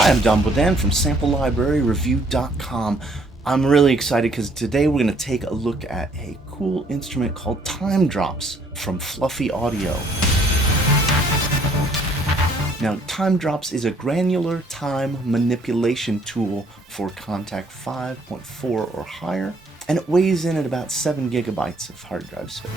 Hi, I'm Don Bodan from SampleLibraryReview.com. I'm really excited because today we're going to take a look at a cool instrument called TimeDrops from Fluffy Audio. Now, TimeDrops is a granular time manipulation tool for Contact 5.4 or higher, and it weighs in at about 7 gigabytes of hard drive space.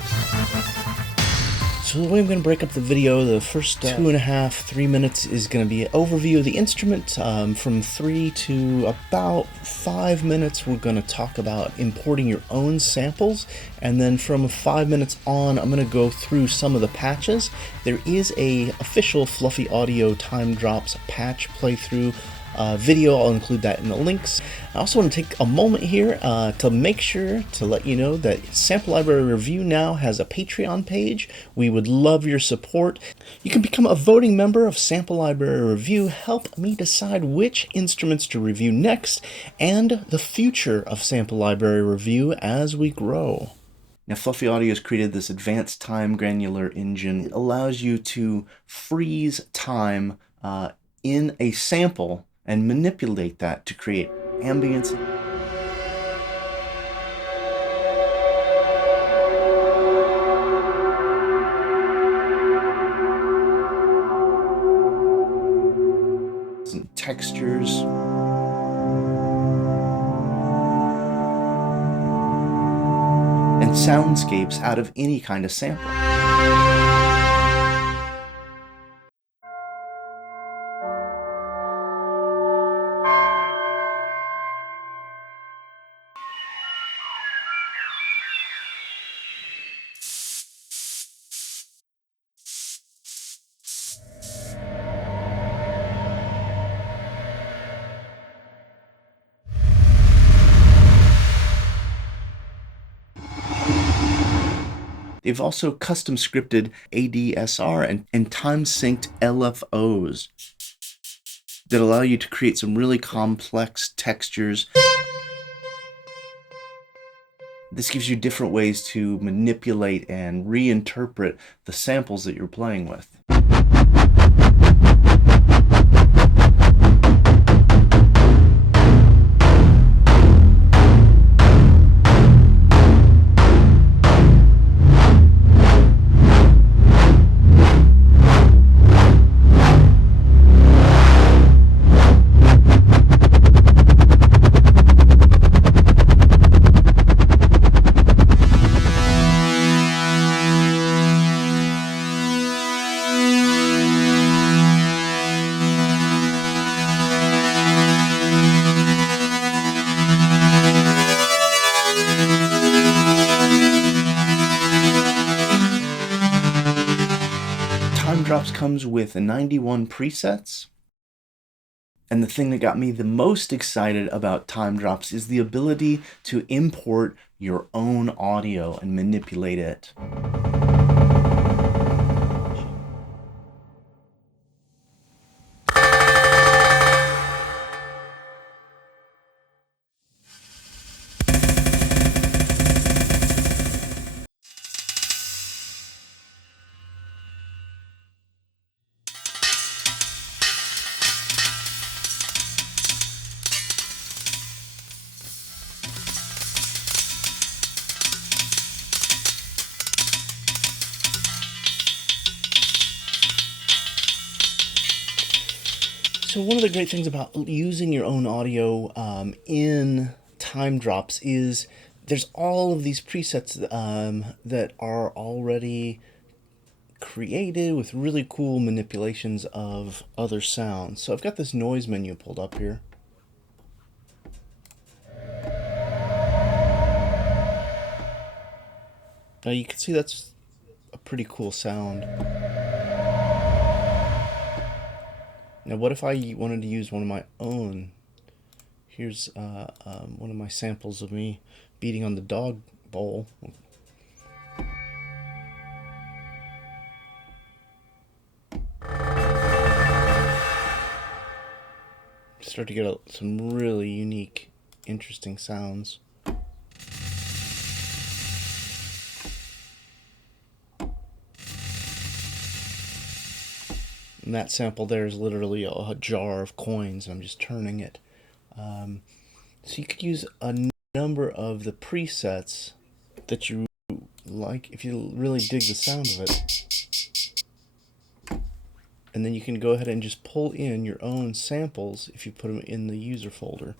So the way I'm going to break up the video, the first 2.5-3 minutes is going to be an overview of the instrument. From 3 to about 5 minutes, we're going to talk about importing your own samples. And then from 5 minutes on, I'm going to go through some of the patches. There is a official Fluffy Audio TimeDrops patch playthrough video. I'll include that in the links. I also want to take a moment here to make sure to let you know that Sample Library Review now has a Patreon page. We would love your support. You can become a voting member of Sample Library Review, help me decide which instruments to review next, and the future of Sample Library Review as we grow. Now, Fluffy Audio has created this advanced time granular engine. It allows you to freeze time in a sample and manipulate that to create ambience. And textures. And soundscapes out of any kind of sample. They've also custom scripted ADSR and time-synced LFOs that allow you to create some really complex textures. This gives you different ways to manipulate and reinterpret the samples that you're playing with. TimeDrops comes with 91 presets. And the thing that got me the most excited about TimeDrops is the ability to import your own audio and manipulate it. So one of the great things about using your own audio in TimeDrops is there's all of these presets that are already created with really cool manipulations of other sounds. So I've got this noise menu pulled up here. Now you can see that's a pretty cool sound. Now what if I wanted to use one of my own? Here's one of my samples of me beating on the dog bowl. Start to get some really unique, interesting sounds. And that sample there is literally a jar of coins. I'm just turning it. So you could use a number of the presets that you like if you really dig the sound of it. And then you can go ahead and just pull in your own samples if you put them in the user folder.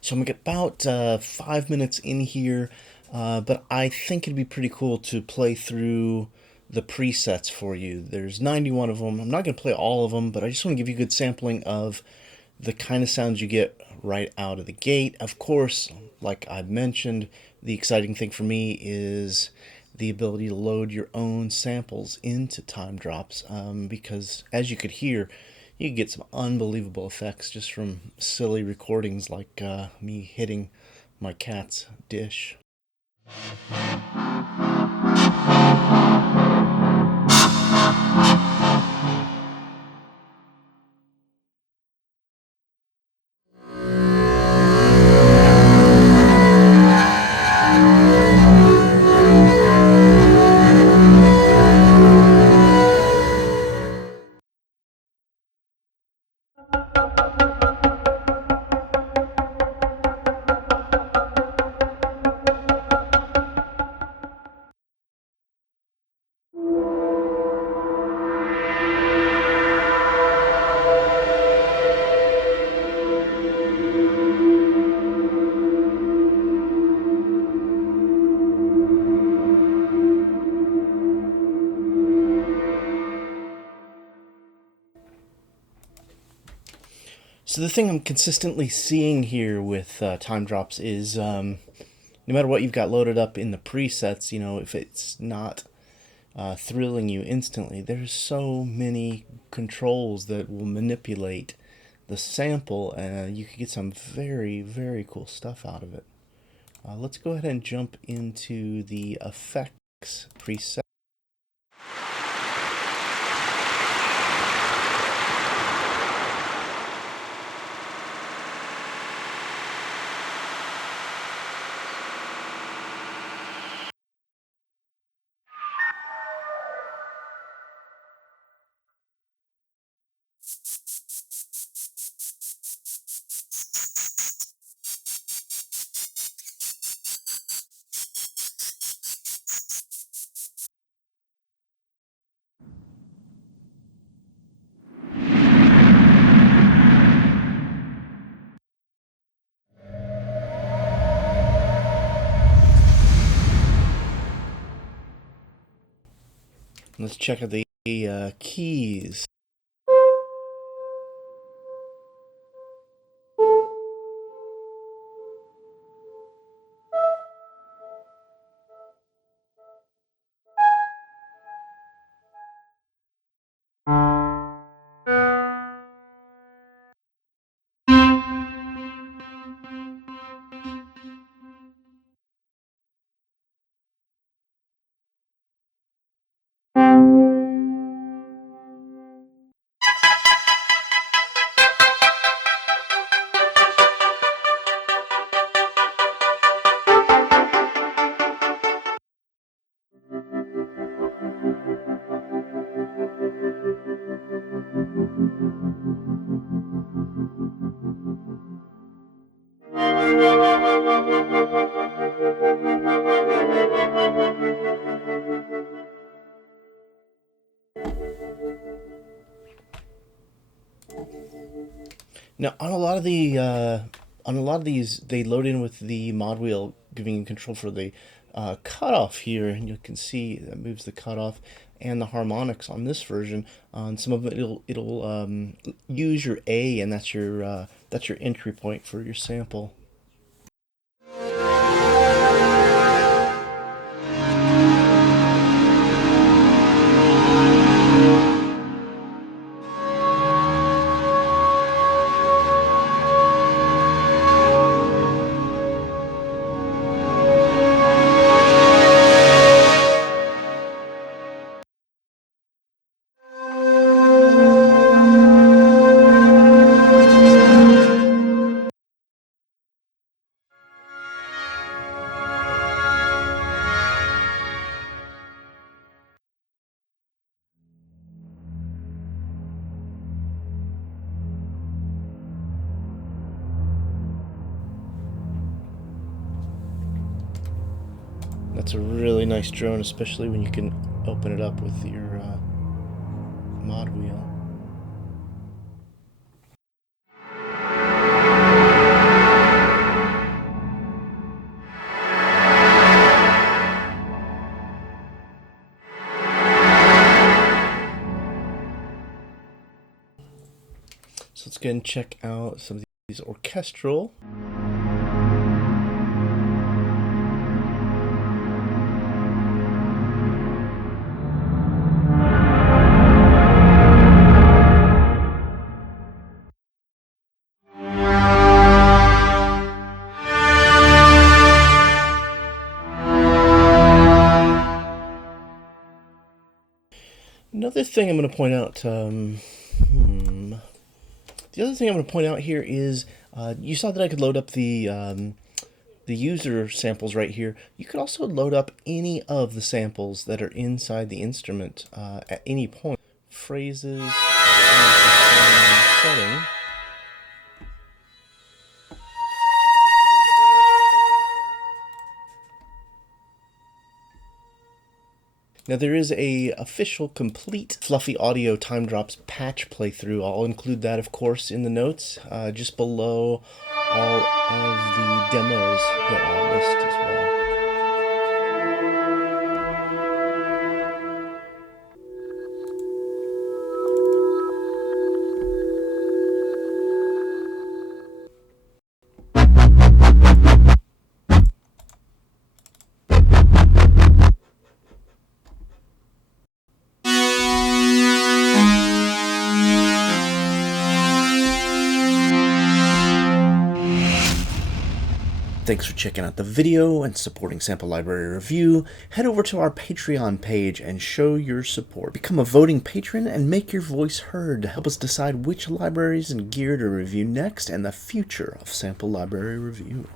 So I'm gonna get about 5 minutes in here, but I think it'd be pretty cool to play through the presets for you. There's 91 of them. I'm not gonna play all of them, but I just want to give you a good sampling of the kind of sounds you get right out of the gate. Of course, like I mentioned, the exciting thing for me is the ability to load your own samples into TimeDrops, because as you could hear, you get some unbelievable effects just from silly recordings like me hitting my cat's dish. So the thing I'm consistently seeing here with TimeDrops is no matter what you've got loaded up in the presets, if it's not thrilling you instantly, there's so many controls that will manipulate the sample, and you can get some very, very cool stuff out of it. Let's go ahead and jump into the effects preset. Let's check out the keys. Now, on a lot of these, they load in with the mod wheel, giving you control for the cutoff here, and you can see that moves the cutoff and the harmonics on this version. On some of it, it'll use your A, and that's your entry point for your sample. That's a really nice drone, especially when you can open it up with your mod wheel. So let's go ahead and check out some of these orchestral. Another thing I'm going to point out, the other thing I'm going to point out here is, you saw that I could load up the user samples right here. You could also load up any of the samples that are inside the instrument at any point. Phrases, setting. Now there is a official, complete, fluffy audio TimeDrops patch playthrough. I'll include that, of course, in the notes, just below all of the demos that I'll list as well. Thanks for checking out the video and supporting Sample Library Review. Head over to our Patreon page and show your support. Become a voting patron and make your voice heard to help us decide which libraries and gear to review next and the future of Sample Library Review.